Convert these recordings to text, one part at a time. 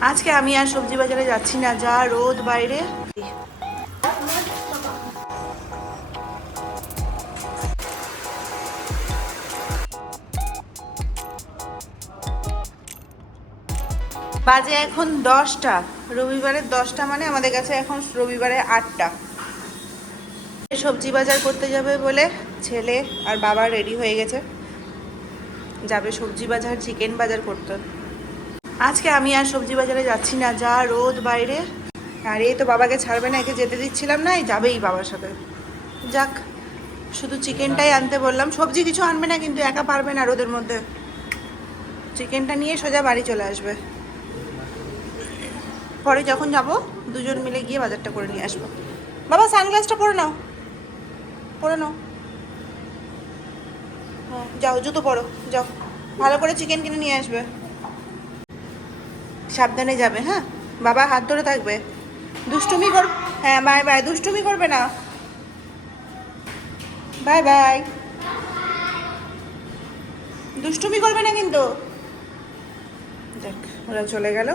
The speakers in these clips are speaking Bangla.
আজকে আমি আর সবজি বাজারে যাচ্ছি না, যা রোদ বাইরে। বাজে এখন দশটা, রবিবারের দশটা মানে আমাদের কাছে এখন রবিবারে আটটা। সবজি বাজার করতে যাবে বলে ছেলে আর বাবা রেডি হয়ে গেছে। যাবে সবজি বাজার, চিকেন বাজার করতে। আজকে আমি আর সবজি বাজারে যাচ্ছি না, যা রোদ বাইরে। আর এই তো বাবাকে ছাড়বে না, একে যেতে দিচ্ছিলাম না, এই যাবেই বাবার সাথে। যাক, শুধু চিকেনটাই আনতে বললাম। সবজি কিছু আনবে না, কিন্তু একা পারবে না রোদের মধ্যে। চিকেনটা নিয়ে সোজা বাড়ি চলে আসবে। পরে যখন যাব, দুজন মিলে গিয়ে বাজারটা করে নিয়ে আসব। বাবা, সানগ্লাসটা পরে নাও। পরে নাও। হ্যাঁ যাও, জুতো পরো, যাও। ভালো করে চিকেন কিনে নিয়ে আসবে। সাবধানে যাবে হ্যাঁ? বাবা হাত ধরে থাকবে। দুষ্টুমি কর হ্যাঁ বাই বাই দুষ্টুমি করবে না। বাই বাই দুষ্টুমি করবে না কিন্তু। দেখ ওরা চলে গেল।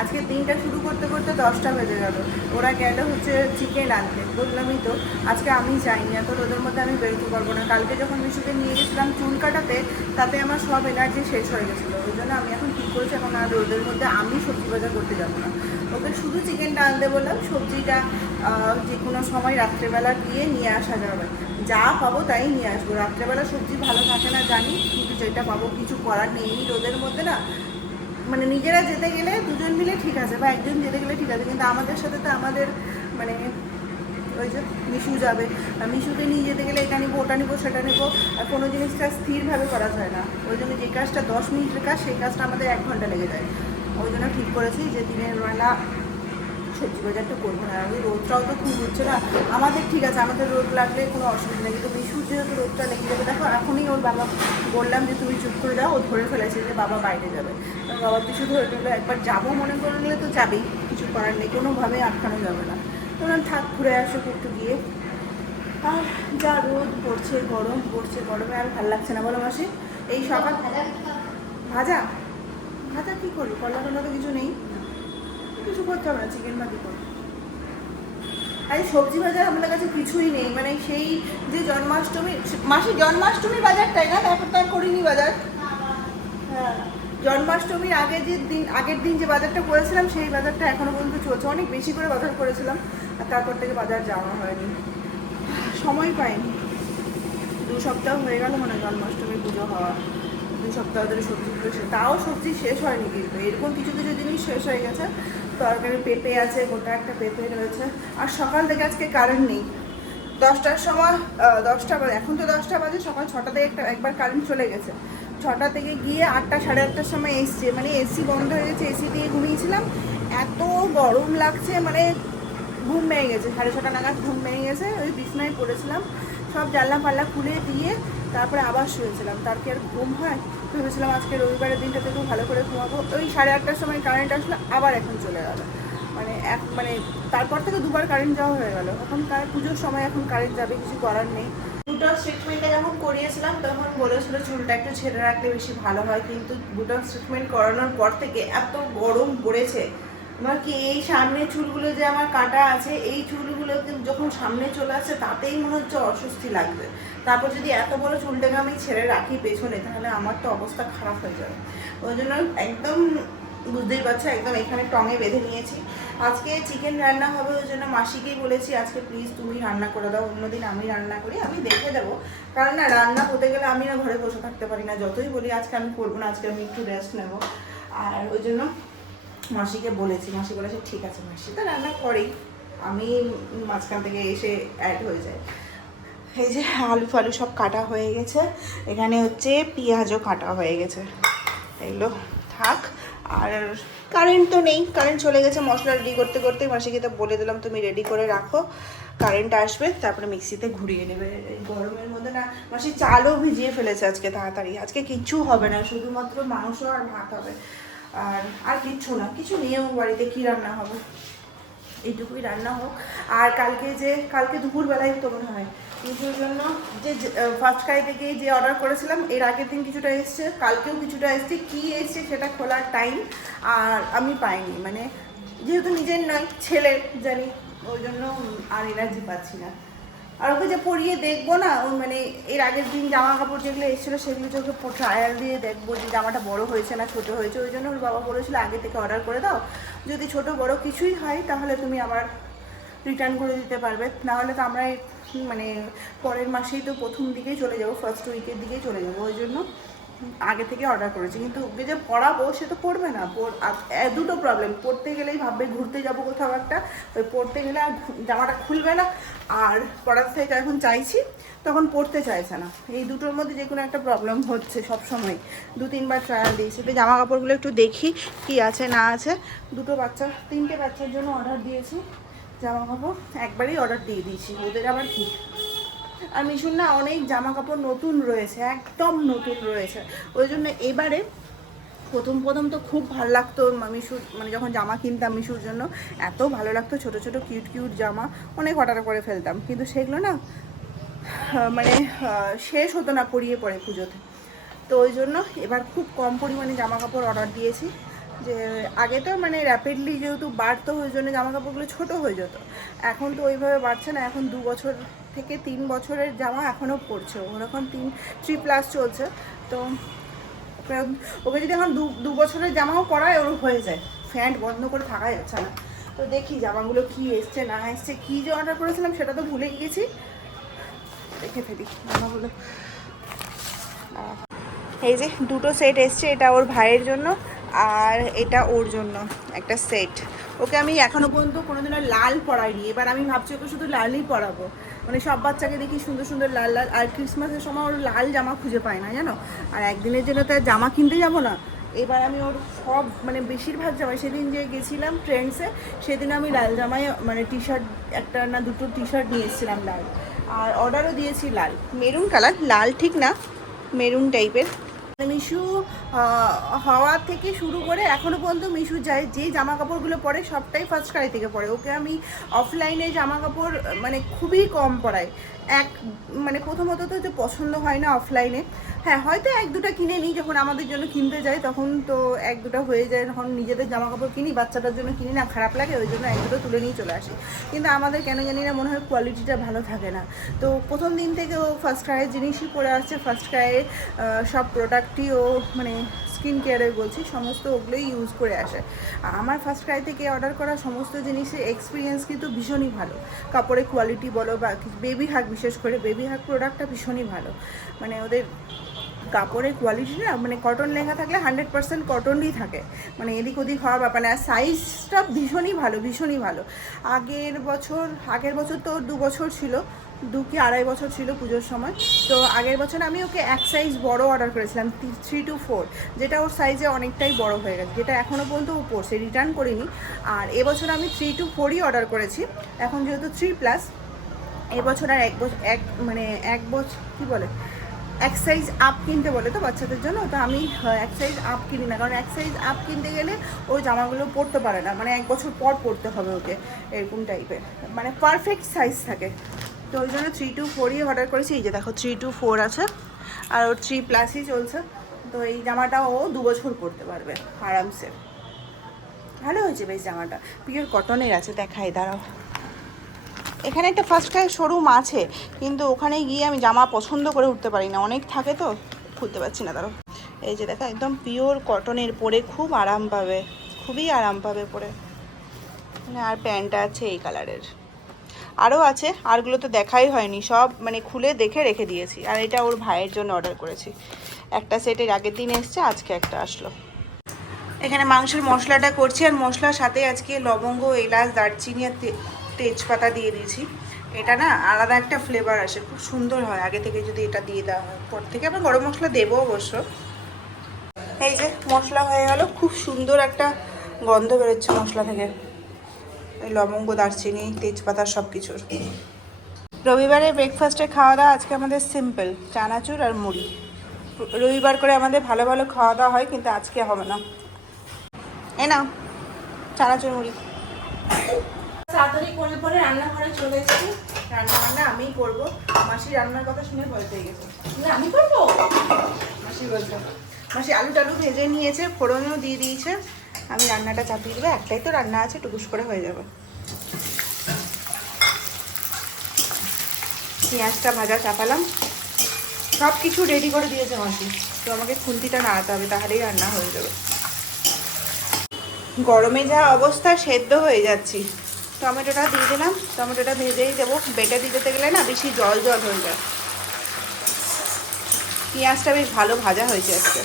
আজকে দিনটা শুরু করতে করতে দশটা বেজে গেল। ওরা গেল হচ্ছে চিকেন আনতে। বললামই তো, আজকে আমি যাইনি, এত রোদের মধ্যে আমি বেরোতে পারব না। কালকে যখন মিশুকে নিয়ে গেছিলাম চুল কাটাতে, তাতে আমার সব এনার্জি শেষ হয়ে গেছিল। ওই জন্য আমি এখন ঠিক করেছি এখন আর রোদের মধ্যে আমি সবজি বাজার করতে যাব না। ওকে শুধু চিকেনটা আনতে বললাম, সবজিটা যে কোনো সময় রাত্রেবেলা গিয়ে নিয়ে আসা যাবে। যা পাবো তাই নিয়ে আসব। রাত্রেবেলা সবজি ভালো থাকে না জানি, কিন্তু যেটা পাবো কিছু করার নেই। রোদের মধ্যে না মানে নিজেরা যেতে গেলে দুজন মিলে ঠিক আছে, বা একজন যেতে গেলে ঠিক আছে, কিন্তু আমাদের সাথে তো আমাদের মানে ওই যে মিশু যাবে। মিশুকে নিয়ে যেতে গেলে এটা নিবো, ওটা নিবো, সেটা নিবো, আর কোনো জিনিসটা স্থিরভাবে করা যায় না। ওই জন্য যে কাজটা দশ মিনিটের কাজ, সেই কাজটা আমাদের এক ঘণ্টা লেগে যায়। ওই জন্য ঠিক করেছি যে দিনের বেলা সবজি বাজারটা করব না। আমি রোদটাও তো খুব হচ্ছে না। আমাদের ঠিক আছে আমাদের রোদ লাগলে কোনো অসুবিধা নেই। কিন্তু মিশুর যেহেতু রোদটা লেগে যাবে দেখো এখনই ওর বাবা বললাম যে তুমি চুপ করে দাও ও ধরে ফেলেছে যে বাবা বাইরে যাবে। বাবা কিছু ধরে ফেলল। একবার যাব মনে করলে তো যাবেই কিছু করার নেই। কোনোভাবেই আটকানো যাবে না। তোমরা থাক ঘুরে আসুক একটু গিয়ে। আর যা রোদ পড়ছে গরম পড়ছে গরমে আর ভালো লাগছে না বলো মাসি? এই সকাল ভাজা? ভাজা কী করব? কলা টলা তো কিছু নেই। কিছু করতে হবে না চিকেন ভাজি করব। আরে সবজি বাজার আমাদের কাছে কিছুই নেই মানে সেই যে জন্মাষ্টমী, মাসে জন্মাষ্টমীর বাজারটাই না, তারপর তার করিনি বাজার। হ্যাঁ জন্মাষ্টমীর আগের যে দিন, আগের দিন যে বাজারটা করেছিলাম, সেই বাজারটা এখনও পর্যন্ত চলছে। অনেক বেশি করে বাজার করেছিলাম, আর তারপর থেকে বাজার যাওয়া হয়নি। সময় পাইনি। দু সপ্তাহ হয়ে গেল মানে জন্মাষ্টমী পুজো হওয়া। দু সপ্তাহ ধরে সবজিগুলো তাও সবজি শেষ হয়নি কিন্তু, এরকম কিছু কিছু জিনিস শেষ হয়ে গেছে। তরকারি পেঁপে আছে, গোটা একটা পেঁপে রয়েছে। আর সকাল থেকে আজকে কারেন্ট নেই। দশটার সময় দশটা বাজে, এখন তো দশটা বাজে, সকাল ছটা থেকে একটা, একবার কারেন্ট চলে গেছে। ছটা থেকে গিয়ে আটটা, সাড়ে আটটার সময় এসছে মানে এসি বন্ধ হয়ে গেছে এসি দিয়ে ঘুমিয়েছিলাম। এত গরম লাগছে মানে ঘুম ভেঙে গেছে, সাড়ে ছটা নাগাদ ঘুম ভেঙে গেছে, ওই বিছনায় পড়েছিলাম। সব জানলা পাল্লা খুলে দিয়ে তারপরে আবার শুয়েছিলাম। তার কি আর ঘুম হয়? ভেবেছিলাম আজকে রবিবারের দিনটাতে খুব ভালো করে ঘুমাবো। ওই সাড়ে আটটার সময় কারেন্ট আসলো, আবার এখন চলে গেল। মানে এক মানে তারপর থেকে দুবার কারেন্ট যাওয়া হয়ে গেল। এখন পুজোর সময় এখন কারেন্ট যাবে, কিছু করার নেই। বুটক্স ট্রিটমেন্টটা যখন করিয়েছিলাম, তখন বলেছিল চুলটা একটু ছেড়ে রাখলে বেশি ভালো হয়। কিন্তু বুটক্স ট্রিটমেন্ট করানোর পর থেকে এত গরম পড়েছে আমার কি এই সামনে চুলগুলো যে আমার কাটা আছে, এই চুলগুলো যখন সামনে চলে আসছে তাতেই মনে হচ্ছে অস্বস্তি লাগবে। তারপর যদি এত বড় চুলটাকে আমি ছেড়ে রাখি পেছনে, তাহলে আমার তো অবস্থা খারাপ হয়ে যাবে। ওই জন্য একদম বুঝতেই পারছ, একদম এখানে টঙে বেঁধে নিয়েছি। আজকে চিকেন রান্না হবে, ওই জন্য মাসিকেই বলেছি, আজকে প্লিজ তুমি রান্না করে দাও, অন্যদিন আমি রান্না করি, আমি দেখে দেবো। কারণ না, রান্না হতে গেলে আমি না ঘরে বসে থাকতে পারি না, যতই বলি আজকে আমি করব না, আজকে আমি একটু রেস্ট নেব। আর ওই জন্য মাসিকে বলেছি, মাসি বলেছে ঠিক আছে মাসি, তো রান্না করেই। আমি মাঝখান থেকে এসে অ্যাড হয়ে যায় এই যে আলু ফালু সব কাটা হয়ে গেছে, এখানে হচ্ছে পেঁয়াজও কাটা হয়ে গেছে। এগুলো থাক, আর কারেন্ট তো নেই কারেন্ট চলে গেছে মশলা রেডি করতে করতে মাসিকে তো বলে দিলাম, তুমি রেডি করে রাখো কারেন্ট আসবে, তারপরে মিক্সিতে ঘুরিয়ে নেবে। গরমের মধ্যে না, মাসি চালও ভিজিয়ে ফেলেছে আজকে তাড়াতাড়ি। আজকে কিচ্ছু হবে না, শুধুমাত্র মাংস আর ভাত হবে। আর আর কিচ্ছু না, কিছু নিয়েও বাড়িতে কী রান্না হবে? এইটুকুই রান্না হোক। আর কালকে যে, কালকে দুপুরবেলায় তো মনে হয় কিছুর জন্য যে ফার্স্ট কাই থেকে যে অর্ডার করেছিলাম, এর আগের দিন কিছুটা এসছে, কালকেও কিছুটা এসছে। কী এসছে সেটা খোলার টাইম আর আমি পাইনি। মানে যেহেতু নিজের নয়, ছেলের জানি, ওই জন্য আর এনার্জি পাচ্ছি না। আর ওকে যে পরিয়ে দেখব না মানে এর আগের দিন জামা কাপড় যেগুলো এসেছিল সেগুলো যে ওকে ট্রায়াল দিয়ে দেখব যে জামাটা বড় হয়েছে না ছোট হয়েছে। ওই জন্য ওর বাবা বলেছিল, আগে থেকে অর্ডার করে দাও। যদি ছোট বড় কিছুই হয়, তাহলে তুমি আবার রিটার্ন করে দিতে পারবে। নাহলে তো আমরা মানে পরের মাসেই তো প্রথম দিকেই চলে যাব ফার্স্ট উইকের দিকেই চলে যাব। ওই জন্য আগে থেকে অর্ডার করেছি। কিন্তু ওকে যে পড়াবো, সে তো পড়বে না। দুটো প্রবলেম পড়তে গেলেই ভাববে ঘুরতে যাব কোথাও একটা। ওই পড়তে গেলে আর জামাটা খুলবে না। আর পড়ার থেকে এখন চাইছি, তখন পড়তে চাইছে না। এই দুটোর মধ্যে যে কোনো একটা প্রবলেম হচ্ছে সব সময় দু, তিনবার ট্রায়াল দিয়েছি। তো জামা কাপড়গুলো একটু দেখি কি আছে, না আছে। দুটো বাচ্চা, তিনটে বাচ্চার জন্য অর্ডার দিয়েছি জামা কাপড় একবারেই অর্ডার দিয়ে দিয়েছি। ওদের আবার কি? মিশুর না, অনেক জামা কাপড় নতুন রয়েছে, একদম নতুন রয়েছে। ওই জন্য এবারে প্রথম প্রথম তো খুব ভালো লাগতো মিশুর মানে যখন জামা কিনতাম মিশুর জন্য, এত ভালো লাগতো ছোট ছোট কিউট কিউট জামা, অনেক অর্ডার করে ফেলতাম। কিন্তু সেগুলো না মানে শেষ হতো না পরিয়ে পরে পুজোতে। তো ওই জন্য এবার খুব কম পরিমাণে জামা কাপড় অর্ডার দিয়েছি। যে আগে তো মানে র্যাপিডলি যেহেতু বাড়তো, ওই জন্য জামা কাপড়গুলো ছোটো হয়ে যেত। এখন তো ওইভাবে বাড়ছে না, এখন দু বছর থেকে তিন বছরের জামা এখনও ওর এখন তিন থ্রি প্লাস চলছে। তো ওকে- যদি এখন দু বছরের জামাও পরায়, ওর হয়ে যায়। ফ্যান্ট বন্ধ করে থাকা যাচ্ছে না। তো দেখি জামাগুলো কি এসছে, না এসছে, কী যে অর্ডার করেছিলাম সেটা তো ভুলে গিয়েছি দেখে ফেলি জামাগুলো। এই যে দুটো সেট এসছে, এটা ওর ভাইয়ের জন্য আর এটা ওর জন্য একটা সেট ওকে আমি এখনও পর্যন্ত কোনোদিনও লাল পরাইনি। এবার আমি ভাবছি ওকে শুধু লালই পরাবো। মানে সব বাচ্চাকে দেখি সুন্দর সুন্দর লাল লাল, আর ক্রিসমাসের সময় ওর লাল জামা খুঁজে পায় না, জানো? আর একদিনের জন্য তার জামা কিনতে যাব না। এবার আমি ওর সব মানে বেশিরভাগ জামাই, সেদিন যে গেছিলাম ট্রেন্ডসে সেদিন আমি লাল জামায় মানে টি শার্ট একটা না দুটো টি শার্ট নিয়ে এসেছিলাম লাল। আর অর্ডারও দিয়েছি লাল। মেরুন কালার লাল ঠিক না, মেরুন টাইপের মিশু হওয়া থেকে শুরু করে এখনও পর্যন্ত মিশু যায়, যে জামা কাপড়গুলো পরে সবটাই ফার্স্ট কারি থেকে পরে। ওকে আমি অফলাইনে জামা কাপড় মানে খুবই কম পরাই। এক মানে প্রথমত তো যে পছন্দ হয় না অফলাইনে হ্যাঁ হয়তো এক দুটো কিনে নিই যখন আমাদের জন্য কিনতে যাই, তখন তো এক দুটো হয়ে যায়, তখন নিজেদের জামা কাপড় কিনি, বাচ্চাটার জন্য কিনি, না খারাপ লাগে, ওই জন্য এক দুটো তুলে নিয়ে চলে আসি। কিন্তু আমাদের কেন জানি না মনে হয় কোয়ালিটিটা ভালো থাকে না। তো প্রথম দিন থেকে ও ফার্স্ট ক্রাইয়ের জিনিসই পরে আসছে ফার্স্ট ক্রাইয়ের সব প্রোডাক্টই ও মানে স্কিন কেয়ারের বলছি, সমস্ত ওগুলোই ইউজ করে আসে। আমার ফার্স্ট ক্রাই থেকে অর্ডার করা সমস্ত জিনিসের এক্সপিরিয়েন্স কিন্তু ভীষণই ভালো। কাপড়ের কোয়ালিটি বলো বা বেবি হাক বিশেষ করে বেবি হাক প্রোডাক্টটা ভীষণই ভালো। মানে ওদের কাপড়ের কোয়ালিটি না মানে কটন লেখা থাকলে হান্ড্রেড পার্সেন্ট কটনই থাকে। মানে এদিক ওদিক হওয়ার ব্যাপার না সাইজটা ভীষণই ভালো ভীষণই ভালো। আগের বছর আগের বছর তো দু বছর ছিল, দু কি আড়াই বছর ছিল পুজোর সময়। তো আগের বছর আমি ওকে এক সাইজ বড় অর্ডার করেছিলাম থ্রি টু ফোর যেটা ওর সাইজে অনেকটাই বড় হয়ে গেছে, যেটা এখনও পর্যন্ত ও পড়ছে রিটার্ন করিনি। আর এবছর আমি থ্রি টু ফোরই অর্ডার করেছি, এখন যেহেতু থ্রি প্লাস এবছর আর এক বছর এক মানে এক বছর কী বলে? এক সাইজ আপ কিনতে বলে তো বাচ্চাদের জন্য, তো আমি এক সাইজ আপ কিনি না। কারণ এক সাইজ আপ কিনতে গেলে ওই জামাগুলো পরতে পারে না। মানে এক বছর পর পরতে হবে ওকে, এরকম টাইপের মানে পারফেক্ট সাইজ থাকে। তো ওই জন্য থ্রি টু ফোরই অর্ডার করেছি। এই যে দেখো থ্রি টু ফোর আছে। আর ওর থ্রি প্লাসই চলছে। তো এই জামাটা ও দু বছর পরতে পারবে, আরামসে। ভালো হয়েছে বেশ জামাটা। পিওর কটনের আছে, দেখাই, দাঁড়াও। এখানে একটা ফার্স্ট ক্রাই শোরুম আছে, কিন্তু ওখানে গিয়ে আমি জামা পছন্দ করে উঠতে পারি না। অনেক থাকে তো, খুলতে পারছি না তারও এই যে দেখা, একদম পিওর কটনের পরে খুব আরাম পাবে, খুবই আরাম পাবে পরে। মানে আর প্যান্টটা আছে এই কালারের আরও আছে, আরগুলো তো দেখাই হয়নি, সব মানে খুলে দেখে রেখে দিয়েছি, আর এটা ওর ভাইয়ের জন্য অর্ডার করেছি। একটা সেটের আগের দিন এসছে, আজকে একটা আসলো। এখানে মাংসের মশলাটা করছি, আর মশলার সাথে আজকে লবঙ্গ, এলাচ, দারচিনি, আর তেজপাতা দিয়ে দিয়েছি। এটা না আলাদা একটা ফ্লেভার আসে, খুব সুন্দর হয়। আগে থেকে যদি এটা দিয়ে দেওয়া হয়। পর থেকে আমরা গরম মশলা দেবো অবশ্য। এই যে মশলা হয়ে গেল, খুব সুন্দর একটা গন্ধ বেরোচ্ছে মশলা থেকে। লবঙ্গ, দারচিনি, তেজপাতা সব কিছুর রবিবারে ব্রেকফাস্টে খাওয়া দাওয়া আজকে আমাদের সিম্পল চানাচুর আর মুড়ি। রবিবার করে আমাদের ভালো ভালো খাওয়া দাওয়া হয়, কিন্তু আজকে হবে না। এ না চানাচুর, মুড়ি। তাড়াতাড়ি করে পরে রান্নাঘরে চলে এসেছি। রান্না বান্না আমিই করব। মাসি রান্নার কথা শুনে ভয় পেয়ে গেছে। আমি করব? মাসি বলছে, মাসি আলু টালু ভেজে নিয়েছে, ফোড়নেও দিয়ে দিয়েছে। আমি রান্নাটা চাপিয়ে দেবো। একটাই তো রান্না আছে, টুকুস করে হয়ে যাবে। পেঁয়াজটা ভাজা চাপালাম। সব কিছু রেডি করে দিয়েছে মাসি। তো আমাকে খুন্তিটা নাড়াতে হবে, তাহলেই রান্না হয়ে যাবে। গরমে যা অবস্থা, সেদ্ধ হয়ে যাচ্ছি। টমেটোটা দিয়ে দিলাম। টমেটোটা ভেজেই দেবো। বেটে দিতে গেলে না বেশি জল জল হয়ে যায়। পেঁয়াজটা বেশ ভালো ভাজা হয়েছে আজকে।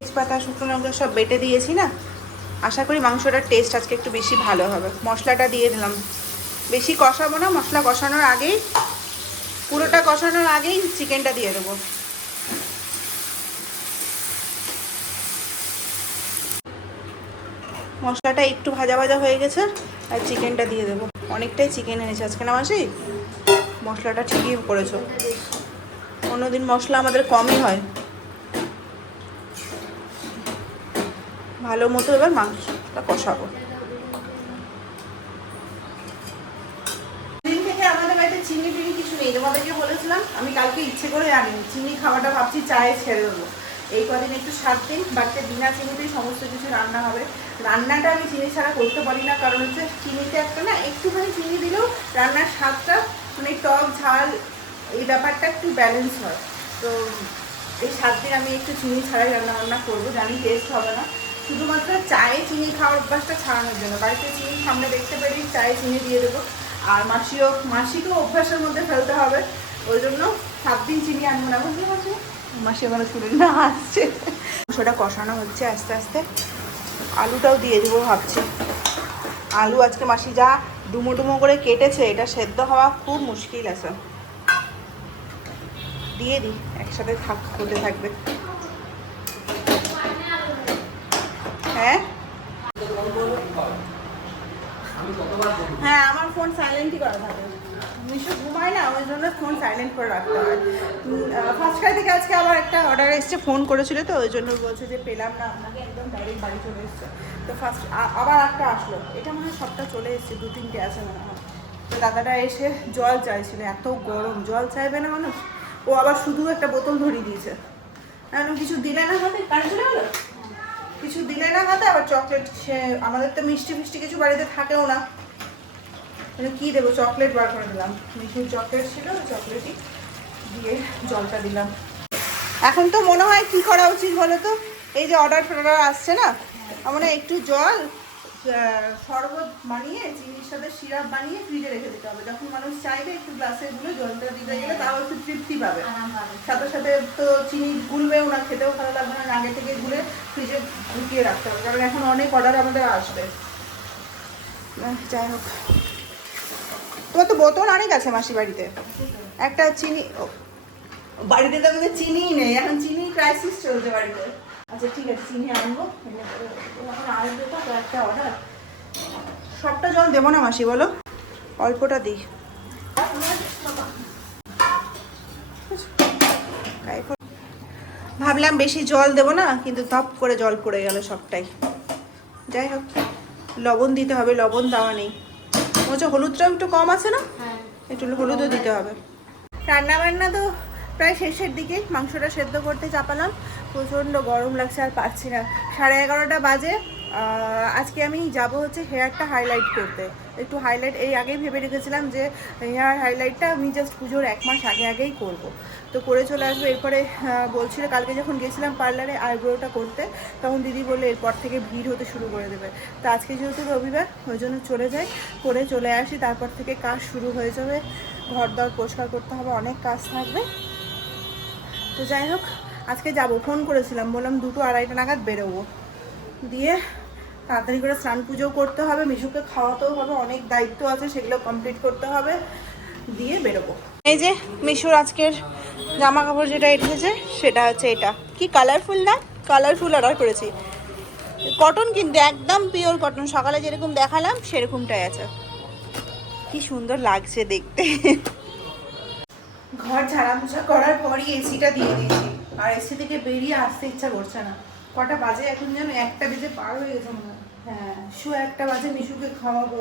তেজপাতা, শুকনো লঙ্কা সব বেটে দিয়েছি না? আশা করি মাংসটার টেস্ট আজকে একটু বেশি ভালো হবে। মশলাটা দিয়ে দিলাম। বেশি কষাবো না, মশলা কষানোর আগেই, পুরোটা কষানোর আগেই চিকেনটা দিয়ে দেবো। মশলাটা একটু ভাজা ভাজা হয়ে গেছে, আর চিকেনটা দিয়ে দেবো। অনেকটাই চিকেন এনেছে আজকে না মাসি? মশলাটা ঠিকই করেছ। অন্যদিন মশলা আমাদের কমই হয়। ভালো মতো এবার মাংসটা কষাবো। চিনি ফিনি কিছু নেই। তোমাদেরকে বলেছিলাম, আমি কালকে ইচ্ছে করে আনিনি চিনি খাওয়াটা ভাবছি চায়ে ছেড়ে দেবো। এই কদিন একটু সাত দিন বাড়িতে বিনা চিনিতেই সমস্ত কিছু রান্না হবে। রান্নাটা আমি চিনি ছাড়া করতে পারি না, কারণ হচ্ছে চিনিতে একটা না, একটুখানি চিনি দিলেও রান্নার স্বাদটা মানে টক, ঝাল, এই ব্যাপারটা একটু ব্যালেন্স হয়। তো এই সাত দিন আমি একটু চিনি ছাড়াই রান্না বান্না করব, জানি টেস্ট হবে না। শুধুমাত্র চায়ে চিনি খাওয়ার অভ্যাসটা ছাড়ানোর জন্য। বাড়িতে চিনি সামনে দেখতে পারি চায়ে চিনি দিয়ে দেবো। আর মাসিও, মাসিকেও অভ্যাসের মধ্যে ফেলতে হবে। ওই জন্য সাত দিন চিনি আনব না বুঝলি মাসি মাসি এবারে শুনে না, আসছে। মাংসটা কষানো হচ্ছে আস্তে আস্তে। আলুটাও দিয়ে দেবো ভাবছি। আলু আজকে মাসি যা ডুমো ডুমো করে কেটেছে, এটা সেদ্ধ হওয়া খুব মুশকিল আছে দিয়ে দিই, একসাথে থাক, হতে থাকবে। হ্যাঁ? হ্যাঁ আমার ফোন সাইলেন্টই করা থাকে। মিশু ঘুমায় না, ওই জন্য ফোন সাইলেন্ট করে রাখতে হয়। ফার্স্ট কাই থেকে আজকে আবার একটা অর্ডার এসছে ফোন করেছিল তো, ওই জন্য বলছে যে পেলাম না আপনাকে একদম ডাইরেক্ট বাড়ি চলে এসছে। তো ফার্স্ট আবার একটা আসলো। এটা মনে হয় সবটা চলে এসছে, দু তিনটে আছে মনে হয়। তো দাদাটা এসে জল চাইছিল, এত গরম, জল চাইবে না মানুষ? ও আবার শুধু একটা বোতল ধরিয়ে দিয়েছে। এখন কিছু দিলে না হাতে? কারেন্ট চলে গেলো? কিছু দিলে না হাতে? আবার চকলেট সে, আমাদের তো মিষ্টি ফিষ্টি কিছু বাড়িতে থাকেও না। মানে কী দেবো? চকলেট বার করে দিলাম। মিষ্টির চকলেট ছিল চকলেটই দিয়ে জলটা দিলাম। এখন তো মনে হয় কি করা উচিত বলো তো? এই যে অর্ডার ফর্ডার আসছে না? আমরা একটু জল শরবত বানিয়ে চিনির সাথে সিরাপ বানিয়ে ফ্রিজে রেখে দিতে হবে। যখন মানুষ চাইবে একটু গ্লাসে গুলে জলটা দিতে গেলে তাও একটু তৃপ্তি পাবে। সাথে সাথে তো চিনি গুলবেও না খেতেও ভালো লাগবে না। আগে থেকে গুলে ফ্রিজে ঢুকিয়ে রাখতে হবে। কারণ এখন অনেক অর্ডার আমাদের আসবে। যাই হোক। তোমার তো বোতল অনেক আছে মাসি বাড়িতে। একটা চিনি বাড়িতে তো আমাদের চিনিই নেই এখন চিনি ক্রাইসিস চলছে বাড়িতে। আচ্ছা ঠিক আছে চিনি আনব। এখন আসবে তো একটা অর্ডার সবটা জল দেবো না মাসি বলো? অল্পটা দিই। ভাবলাম বেশি জল দেবো না কিন্তু ধপ করে জল পড়ে গেল সবটাই। যাই হোক লবণ দিতে হবে লবণ দেওয়া নেই। বলছে হলুদটাও একটু কম আছে না? হ্যাঁ। একটু হলুদও দিতে হবে। রান্না বান্না তো প্রায় শেষের দিকে মাংসটা সেদ্ধ করতে চাপালাম। প্রচণ্ড গরম লাগছে আর পারছি না। সাড়ে এগারোটা বাজে। আজকে আমি যাব হচ্ছে হেয়ারটা হাইলাইট করতে। একটু হাইলাইট এই আগেই ভেবে রেখেছিলাম যে হেয়ার হাইলাইটটা আমি জাস্ট পুজোর এক মাস আগে আগেই করব। তো করে চলে আসব। এরপরে বলছিল কালকে যখন গেছিলাম পার্লারে আইব্রোটা করতে, তখন দিদি বললে এরপর থেকে ভিড় হতে শুরু করে দেবে। তো আজকে যেহেতু রবিবার, ওই জন্য চলে যাই। করে চলে আসি। তারপর থেকে কাজ শুরু হয়ে যাবে। ঘর দর পরিষ্কার করতে হবে। অনেক কাজ থাকবে। তো যাই হোক, আজকে যাব। ফোন করেছিলাম। বললাম দুটো আড়াইটা নাগাদ বেরোবো। দিয়ে তাড়াতাড়ি করে স্নান পুজো করতে হবে মিশুকে খাওয়াতেও হবে অনেক দায়িত্ব আছে সেগুলো কমপ্লিট করতে হবে দিয়ে বেরোবো। এই যে মিশুর আজকের জামা কাপড় যেটা এসেছে সেটা হচ্ছে এটা। কি কালারফুল না? কালারফুল অর্ডার করেছি। কটন কিন্তু একদম পিওর কটন সকালে যেরকম দেখালাম সেরকমটাই আছে। কি সুন্দর লাগছে দেখতে। ঘর ঝাড়া মোছা করার পরই এসিটা দিয়ে দিয়েছি। আর এসি থেকে বেরিয়ে আসতে ইচ্ছা করছে না। কটা বাজে এখন যেন একটা বেজে পার হয়ে গেছে মনে হয়। হ্যাঁ শো একটা বাজে মিশুকে খাওয়াবো।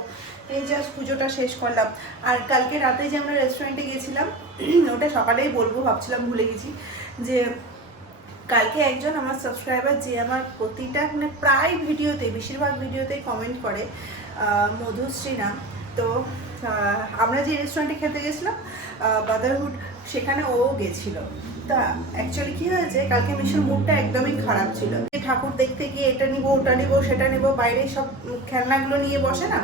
এই জাস্ট পুজোটা শেষ করলাম। আর কালকে রাতে যে আমরা রেস্টুরেন্টে গেছিলাম ওটা সকালেই বলব, ভাবছিলাম ভুলে গেছি, যে কালকে একজন আমার সাবস্ক্রাইবার যে আমার প্রতিটা মানে প্রায় ভিডিওতে, বেশিরভাগ ভিডিওতে কমেন্ট করে মধুশ্রী নাম তো আমরা যে রেস্টুরেন্টে খেতে গেছিলাম ব্রাদারহুড সেখানে ও গেছিল। তা অ্যাকচুয়ালি কী হয়েছে, কালকে মিশুর মুডটা একদমই খারাপ ছিল। ঠাকুর দেখতে গিয়ে এটা নিবো, ওটা নিব, সেটা নিবো, বাইরে সব খেলনাগুলো নিয়ে বসে না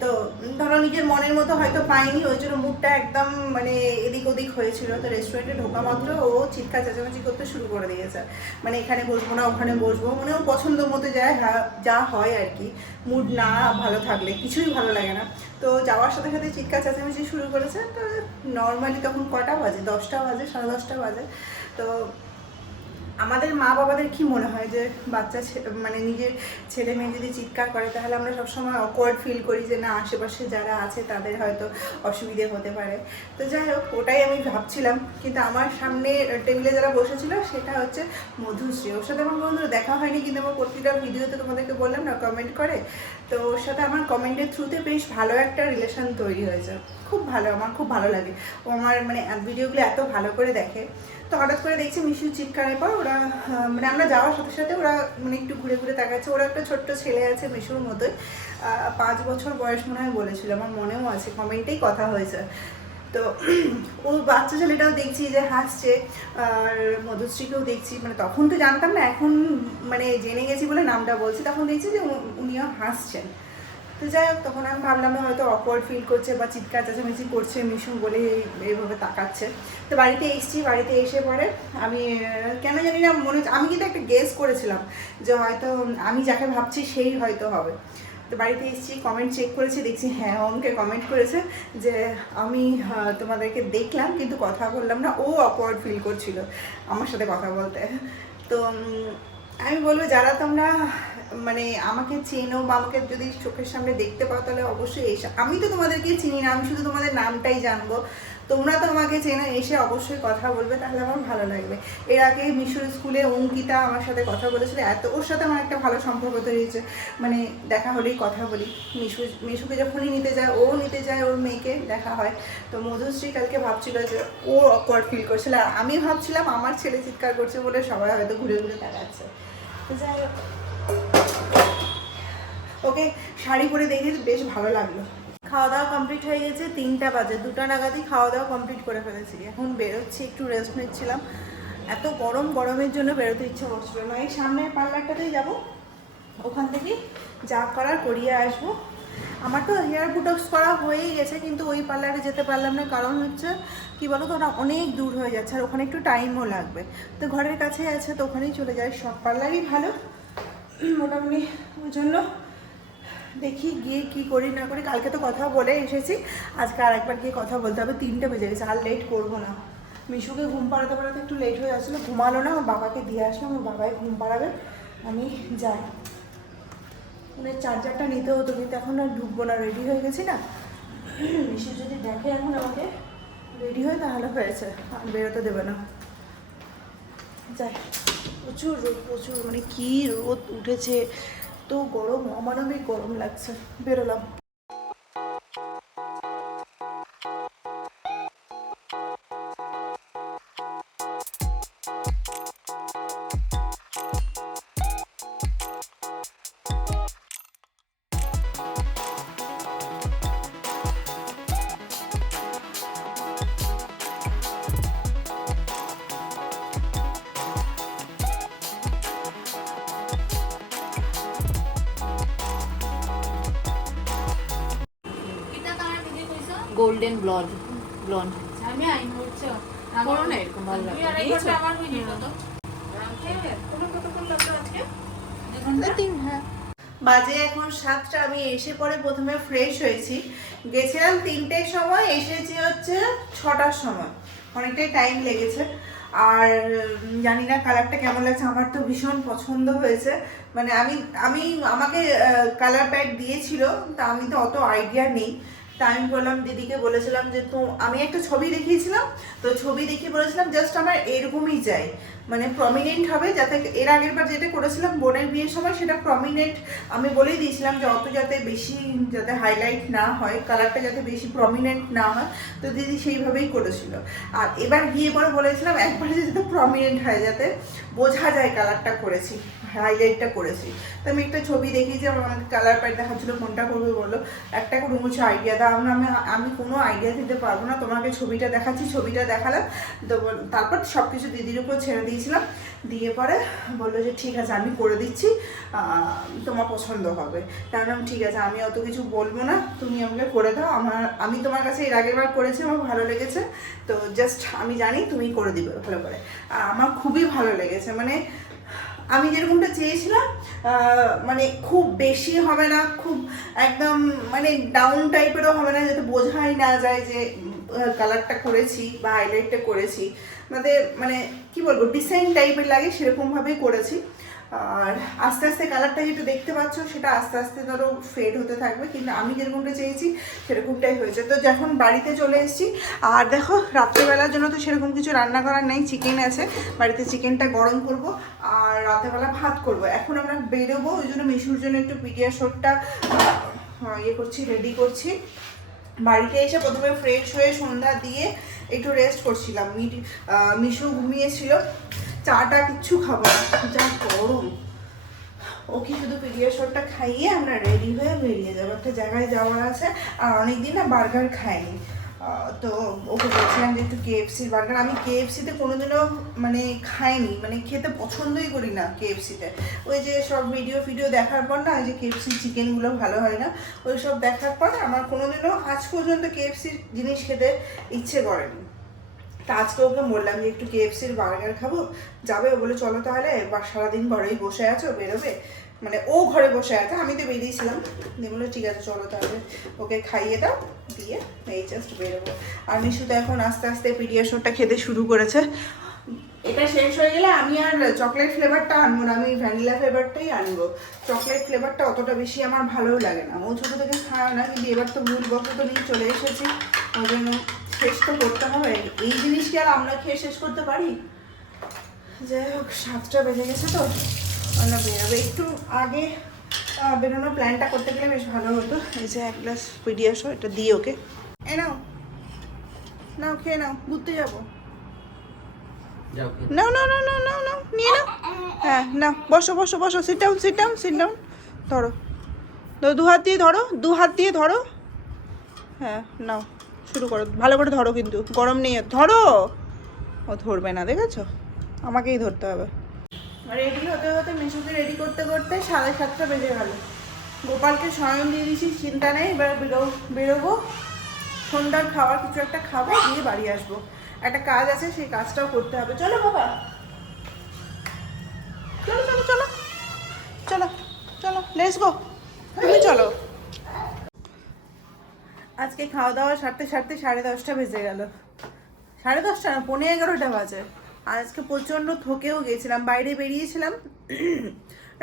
তো, ধরো নিজের মনের মতো হয়তো পাইনি ওই জন্য মুডটা একদম মানে এদিক ওদিক হয়েছিল। তো রেস্টুরেন্টে ঢোকা মাত্র ও চিৎকার চেঁচামেচি করতে শুরু করে দিয়েছে। মানে এখানে বসবো না, ওখানে বসবো। মানে ওর পছন্দ মতো যায় যা হয় আর কি। মুড না ভালো থাকলে, কিছুই ভালো লাগে না। তো যাওয়ার সাথে সাথে চিৎকার চেঁচামেচি শুরু করেছে। তো নর্মালি তখন কটা বাজে? দশটা বাজে, সাড়ে দশটা বাজে। তো আমাদের মা বাবাদের কি মনে হয় যে বাচ্চা মানে নিজের ছেলে মেয়ে যদি চিৎকার করে, তাহলে আমরা সবসময় অকওয়ার্ড ফিল করি যে না, আশেপাশে যারা আছে তাদের হয়তো অসুবিধে হতে পারে। তো যাই হোক, ওটাই আমি ভাবছিলাম। কিন্তু আমার সামনে টেবিলে যারা বসেছিল, সেটা হচ্ছে মধুশ্রী। ওর সাথে আমার বন্ধুরা দেখা হয়নি, কিন্তু আমার প্রতিটা ভিডিওতে তোমাদেরকে বললাম না কমেন্ট করে। তো ওর সাথে আমার কমেন্টের থ্রুতে বেশ ভালো একটা রিলেশন তৈরি হয়েছে। খুব ভালো, আমার খুব ভালো লাগে। ও আমার মানে ভিডিওগুলো এত ভালো করে দেখে। তো হঠাৎ করে দেখছি মিশু চিৎকারের পর ওরা মানে আমরা যাওয়ার সাথে সাথে ওরা মানে একটু ঘুরে ঘুরে তাকাচ্ছে। ওরা একটা ছোট্ট ছেলে আছে মিশুর মতোই। পাঁচ বছর বয়স মনে হয় বলেছিল, আমার মনেও আছে, কমেন্টেই কথা হয়েছে। তো ও বাচ্চা ছেলেটাও দেখছি যে হাসছে, আর মধুশ্রীকেও দেখছি। মানে তখন তো জানতাম না, এখন মানে জেনে গেছি বলে নামটা বলছি। তখন দেখছি যে উনিও হাসছেন। তো যাই হোক, তখন আমি ভাবলাম হয়তো অকওয়ার্ড ফিল করছে বা চিৎকার চেঁচামেচি করছে মিশু বলে এই- এইভাবে তাকাচ্ছে। তো বাড়িতে এসছি, বাড়িতে এসে পরে আমি, কেন জানি না, মনে আমি কিন্তু একটা গেস করেছিলাম যে হয়তো আমি যাকে ভাবছি সেই হয়তো হবে। তো বাড়িতে এসেছি কমেন্ট চেক করেছি, দেখছি হ্যাঁ অমকে কমেন্ট করেছে যে আমি তোমাদেরকে দেখলাম কিন্তু কথা বললাম না, ও অকওয়ার্ড ফিল করছিল আমার সাথে কথা বলতে। তো আমি বলব যারা তোমরা মানে আমাকে চেনো বা আমাকে যদি চোখের সামনে দেখতে পাও, তাহলে অবশ্যই এসে, আমি তো তোমাদেরকে চিনি না, আমি শুধু তোমাদের নামটাই জানব। তোমরা তো আমাকে চেনো, এসে অবশ্যই কথা বলবে, তাহলে আমার ভালো লাগবে। এর আগে মিশর স্কুলে অঙ্কিতা আমার সাথে কথা বলেছিল, এত, ওর সাথে আমার একটা ভালো সম্পর্ক তৈরি হয়েছে। মানে দেখা হলেই কথা বলি। মিশু, মিশুকে যখনই নিতে যায়, ও নিতে যায় ওর মেয়েকে, দেখা হয়। তো মধুশ্রী কালকে ভাবছিল যে ও অকওয়ার্ড ফিল করছিল, আর আমি ভাবছিলাম আমার ছেলে চিৎকার করছে বলে সবাই হয়তো ঘুরে ঘুরে তাকাচ্ছে। যাই হোক। ওকে, শাড়ি পরে দেখে বেশ ভালো লাগল। খাওয়া দাওয়া কমপ্লিট হয়ে গেছে তিনটা বাজে, দুটো নাগাদই খাওয়া দাওয়া কমপ্লিট করে ফেলেছি। এখন বেরোচ্ছি, একটু রেস্ট নিচ্ছিলাম। এত গরম, গরমের জন্য বেরোতে ইচ্ছে করছিল না। এই সামনের পার্লারটাতেই যাব। ওখান থেকে যা করার করিয়ে আসব। আমার তো হেয়ার বুটক্স করা হয়েই গেছে, কিন্তু ওই পার্লারে যেতে পারলাম না। কারণ হচ্ছে, কি বলো তো ওটা অনেক দূর হয়ে যাচ্ছে আর ওখানে একটু টাইমও লাগবে। তো ঘরের কাছে আছে, তো ওখানেই চলে যায় সব পার্লারই ভালো। মোটামুটি ওই জন্য দেখি গিয়ে কি করি না করি। কালকে তো কথা বলে এসেছি। আজকে আর একবার গিয়ে কথা বলতে হবে। তিনটে বেজে গেছে, আর লেট করব না। মিশুকে ঘুম পাড়াতে পাড়াতে একটু লেট হয়ে আসছিল ঘুমালো না আমার বাবাকে দিয়ে আসলাম আমার বাবাই ঘুম পাড়াবে। আমি যাই। ফোনের চার্জারটা নিতে হতো, কিন্তু এখন আর ঢুকবো না রেডি হয়ে গেছি না। মিশু যদি দেখে এখন আমাকে রেডি হয়ে তাহলে হয়েছে, আর বেরোতে দেবে না। যাই। প্রচুর রোদ প্রচুর মানে কী রোদ উঠেছে। তো গরম অমানবিক গরম লাগছে বেরোলাম। ব্লন্ড ব্লন্ড আমি আইন হচ্ছে করো না এরকম ভালো লাগে। দুই আড়াই ঘণ্টা আমার হয়নি তো হ্যাঁ। বাজে এখন সাতটা আমি এসে পরে প্রথমে ফ্রেশ হয়েছি। গেছিলাম তিনটের সময় এসেছি হচ্ছে ছটার সময়। অনেকটাই টাইম লেগেছে। আর জানি না কালারটা কেমন লাগছে আমার তো ভীষণ পছন্দ হয়েছে। মানে আমি আমি আমাকে কালার প্যাড দিয়েছিল তা আমি তো অত আইডিয়া নেই। আমি বললাম দিদিকে, বলেছিলাম যে, তো আমি একটা ছবি দেখিয়েছিলাম, তো ছবি দেখিয়ে বলেছিলাম, জাস্ট আমার এরকমই চাই। মানে প্রমিনেন্ট হবে, যাতে এর আগের বার যেটা করেছিলাম বোনের বিয়ের সময়, সেটা প্রমিনেন্ট আমি বলেই দিয়েছিলাম যে অত যাতে বেশি যাতে হাইলাইট না হয় কালারটা যাতে বেশি প্রমিনেন্ট না হয়, তো দিদি সেইভাবেই করেছিল। আর এবার গিয়ে পরে বলেছিলাম, একবারে যাতে প্রমিনেন্ট হয়, যাতে বোঝা যায় কালারটা করেছি হাইলাইটটা করেছি। তো আমি একটা ছবি দেখি যে আমার কালার প্যাড দেখাচ্ছিল, কোনটা করবে বলো? একটা কোনো কিছু আইডিয়া দাও না আমি আমি কোনো আইডিয়া দিতে পারব না, তোমাকে ছবিটা দেখাচ্ছি, ছবিটা দেখালাম, তো তারপর সব কিছু দিদির উপর ছেড়ে দিয়েছিলাম। দিয়ে পরে বলল যে, ঠিক আছে, আমি করে দিচ্ছি তোমার পছন্দ হবে। তার ঠিক আছে, আমি অত কিছু বলব না, তুমি আমাকে করে দাও। আমার, আমি তোমার কাছে এর আগের বার করেছি, আমার ভালো লেগেছে। তো জাস্ট আমি জানি তুমি করে দিবে ভালো করে। আর আমার খুবই ভালো লেগেছে। মানে আমি যেরকমটা চেয়েছিলাম মানে খুব বেশি হবে না, খুব একদম মানে ডাউন টাইপেরও হবে না, যাতে বোঝাই না যায় যে কালারটা করেছি বা হাইলাইটটা করেছি। মানে মানে কি বলব ডিসেন্ট টাইপের লাগে সেরকমভাবেই করেছি। আর আস্তে আস্তে কালারটা যেটা দেখতে পাচ্ছ, সেটা আস্তে আস্তে ধরো ফেড হতে থাকবে, কিন্তু আমি যেরকমটা চেয়েছি, সেরকমটাই হয়েছে। তো যখন বাড়িতে চলে এসেছি, আর দেখো, রাত্রেবেলার জন্য তো সেরকম কিছু রান্না করার নেই চিকেন আছে। বাড়িতে চিকেনটা গরম করব, আর রাতেরবেলা ভাত করব। এখন আমরা বেরোবো, ওই জন্য মিশুর জন্য একটু পিডিয়াশোরটা ইয়ে করছি রেডি করছি। বাড়িতে এসে প্রথমে ফ্রেশ হয়ে সন্ধ্যা দিয়ে একটু রেস্ট করছিলাম। মিটি মিশু ঘুমিয়েছিল। চাটা কিচ্ছু খাব যা গরম। ওকে শুধু পিডিয়াশোরটা খাইয়ে আমরা রেডি হয়ে বেরিয়ে যাব। একটা জায়গায় যাওয়ার আছে। আর অনেকদিন না বার্গার খাইনি। তো ওকে বলছিলাম যে একটু কেএফসির বার্গার আমি কেএফসিতে কোনোদিনও মানে খাইনি মানে খেতে পছন্দই করি না কেএফসিতে ওই যে সব ভিডিও ফিডিও দেখার পর না, ওই যে কেএফসির চিকেনগুলো ভালো হয় না, ওই সব দেখার পর আমার কোনোদিনও আজ পর্যন্ত কেএফসির জিনিস খেতে ইচ্ছে করেনি। তা আজকে ওকে বললাম যে একটু কেএফসির বার্গার খাব, যাবে ও বলে চলো তাহলে বা সারাদিন ঘরেই বসে আছো, বেরোবে। মানে ও ঘরে বসে আছে, আমি তো বেরিয়েছিলাম। দিয়ে বলল ঠিক আছে, চলো তাহলে ওকে খাইয়ে দাও, দিয়ে এই জাস্ট বেরোবো। আর মিশু তো এখন আস্তে আস্তে পিডিয়াশোরটা খেতে শুরু করেছে। এটা শেষ হয়ে গেলে আমি আর চকলেট ফ্লেভারটা আনব না, আমি ভ্যানিলা ফ্লেভারটাই আনব। চকলেট ফ্লেভারটা অতটা বেশি আমার ভালোও লাগে না। ও ছোটো থেকে খায় না, কিন্তু এবার তো মূল বক্ত নিয়ে চলে এসেছি। ওই জন্য শেষ তো করতে হবে। এই জিনিস কি আর আমরা খেয়ে শেষ করতে পারি? যাই হোক, সাতটা বেজে গেছে তো। বেরোবে। একটু আগে বেরোনোর প্ল্যানটা করতে গেলে বেশ ভালো হতো। এই যে এক গ্লাস পিডিয়াশো এটা দিই ওকে। এ নাও। নাও খেয়ে নাও। ঘুরতে যাব। নাও নাও নাও নাও নাও নাও নিয়ে নাও। হ্যাঁ নাও। বসো বসো বসো। Sit down sit down sit down ধরো। তো দু হাত দিয়ে ধরো। দু হাত দিয়ে ধরো। হ্যাঁ নাও। শুরু করো। ভালো করে ধরো কিন্তু। গরম নেই। ধরো। ও ধরবে না দেখেছ? আমাকেই ধরতে হবে। রেডি হতে হতে মিশুকে রেডি করতে করতে সাড়ে সাতটা বেজে গেল। গোপালকে স্বয়ং দিয়ে দিয়েছি চিন্তা নেই, এবার বেরো, বেরোবো। সন্ধ্যার খাওয়ার কিছু একটা খাব দিয়ে বাড়ি আসব। একটা কাজ আছে, সেই কাজটাও করতে হবে। চলো বাবা। চলো চলো চলো। চলো চলো লেস গো। তুমি চলো। আজকে খাওয়া দাওয়া সারতে সারতে সাড়ে দশটা বেজে গেল। সাড়ে দশটা না পনেরো এগারোটা বাজে। আর আজকে প্রচণ্ড থকেও গেছিলাম, বাইরে বেরিয়েছিলাম।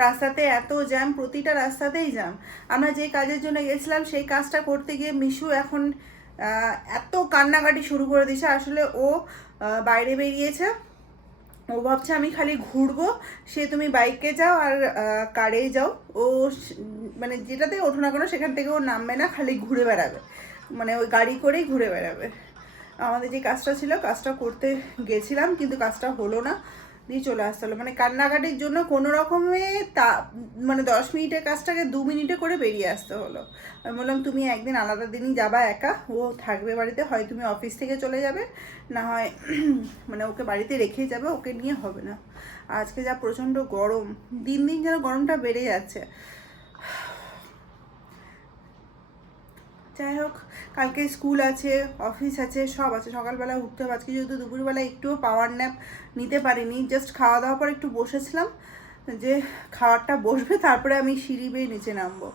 রাস্তাতে এত জ্যাম, প্রতিটা রাস্তাতেই জ্যাম। আমরা যে কাজের জন্য গেছিলাম, সেই কাজটা করতে গিয়ে মিশু এখন এত কান্নাকাটি শুরু করে দিয়েছে। আসলে ও বাইরে বেরিয়েছে। ও ভাবছে, আমি খালি ঘুরবো, সে তুমি বাইকে যাও আর কারেই যাও। ও মানে যেটাতে ওঠো না কেন, সেখান থেকে ও নামবে না, খালি ঘুরে বেড়াবে। মানে ওই গাড়ি করেই ঘুরে বেড়াবে। আমাদের যে কাজটা ছিল, কাজটা করতে গেছিলাম, কিন্তু কাজটা হলো না, দিয়ে চলে আসতে হলো। মানে কান্নাকাটির জন্য কোনো রকমে তা মানে দশ মিনিটের কাজটাকে দু মিনিটে করে বেরিয়ে আসতে হলো। আমি বললাম, তুমি একদিন আলাদা দিনই যাবা একা, ও থাকবে বাড়িতে, হয় তুমি অফিস থেকে চলে যাবে, না হয় মানে ওকে বাড়িতে রেখেই যাবে, ওকে নিয়ে হবে না। আজকে যা প্রচণ্ড গরম, দিন দিন যেন গরমটা বেড়ে যাচ্ছে। যাই হোক, কালকে স্কুল আছে, অফিস আছে, সব আছে। সকালবেলা উঠতে হবে। আজকে যেহেতু দুপুরবেলা একটুও পাওয়ার ন্যাপ নিতে পারিনি জাস্ট খাওয়া দাওয়ার পর একটু বসেছিলাম, যে খাওয়ারটা বসবে, তারপরে আমি সিঁড়ি বেয়ে নিচে নামবো।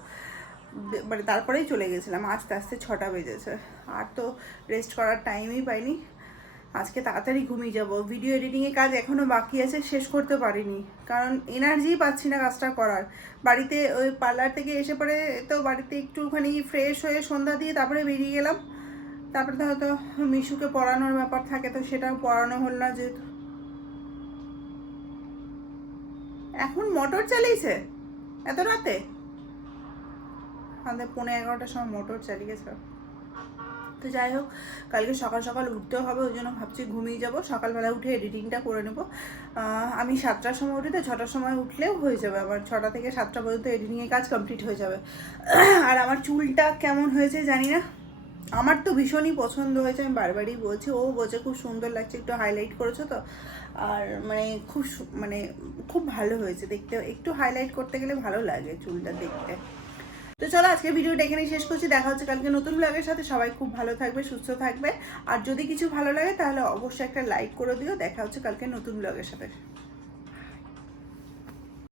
মানে তারপরেই চলে গেছিলাম, আস্তে আস্তে ছটা বেজেছে। আর তো রেস্ট করার টাইমই পাইনি। আজকে তাড়াতাড়ি ঘুমিয়ে যাব। ভিডিও এডিটিংয়ের কাজ এখনও বাকি আছে, শেষ করতে পারিনি। কারণ এনার্জি পাচ্ছি না কাজটা করার। বাড়িতে ওই পার্লার থেকে এসে পরে তো বাড়িতে একটুখানি ফ্রেশ হয়ে সন্ধ্যা দিয়ে তারপরে বেরিয়ে গেলাম। তারপরে তো হয়তো মিশুকে পড়ানোর ব্যাপার থাকে তো সেটাও পড়ানো হল না যেহেতু। এখন মোটর চালিয়েছে? এত রাতে? আমাদের পনেরো এগারোটার সময় মোটর চালিয়েছে। তো যাই হোক, কালকে সকাল সকাল উঠতেও হবে, ওই জন্য ভাবছি ঘুমিয়ে যাব। সকালবেলা উঠে এডিটিংটা করে নেব। আমি সাতটার সময় উঠি, তো ছটার সময় উঠলেও হয়ে যাবে আবার। ছটা থেকে সাতটা পর্যন্ত এডিটিংয়ের কাজ কমপ্লিট হয়ে যাবে। আর আমার চুলটা কেমন হয়েছে জানি না। আমার তো ভীষণই পছন্দ হয়েছে, আমি বারবারই বলছি। ও বলছে, খুব সুন্দর লাগছে, একটু হাইলাইট করেছ তো? আর মানে খুব মানে খুব ভালো হয়েছে দেখতে। একটু হাইলাইট করতে গেলে ভালো লাগে চুলটা দেখতে। তো চলো আজকে ভিডিওটা এখানেই শেষ করছি। দেখা হচ্ছে কালকে নতুন ব্লগের সাথে। সবাই খুব ভালো থাকবে, সুস্থ থাকবে। আর যদি কিছু ভালো লাগে তাহলে অবশ্যই একটা লাইক করে দিও। দেখা হচ্ছে কালকে নতুন ব্লগের সাথে।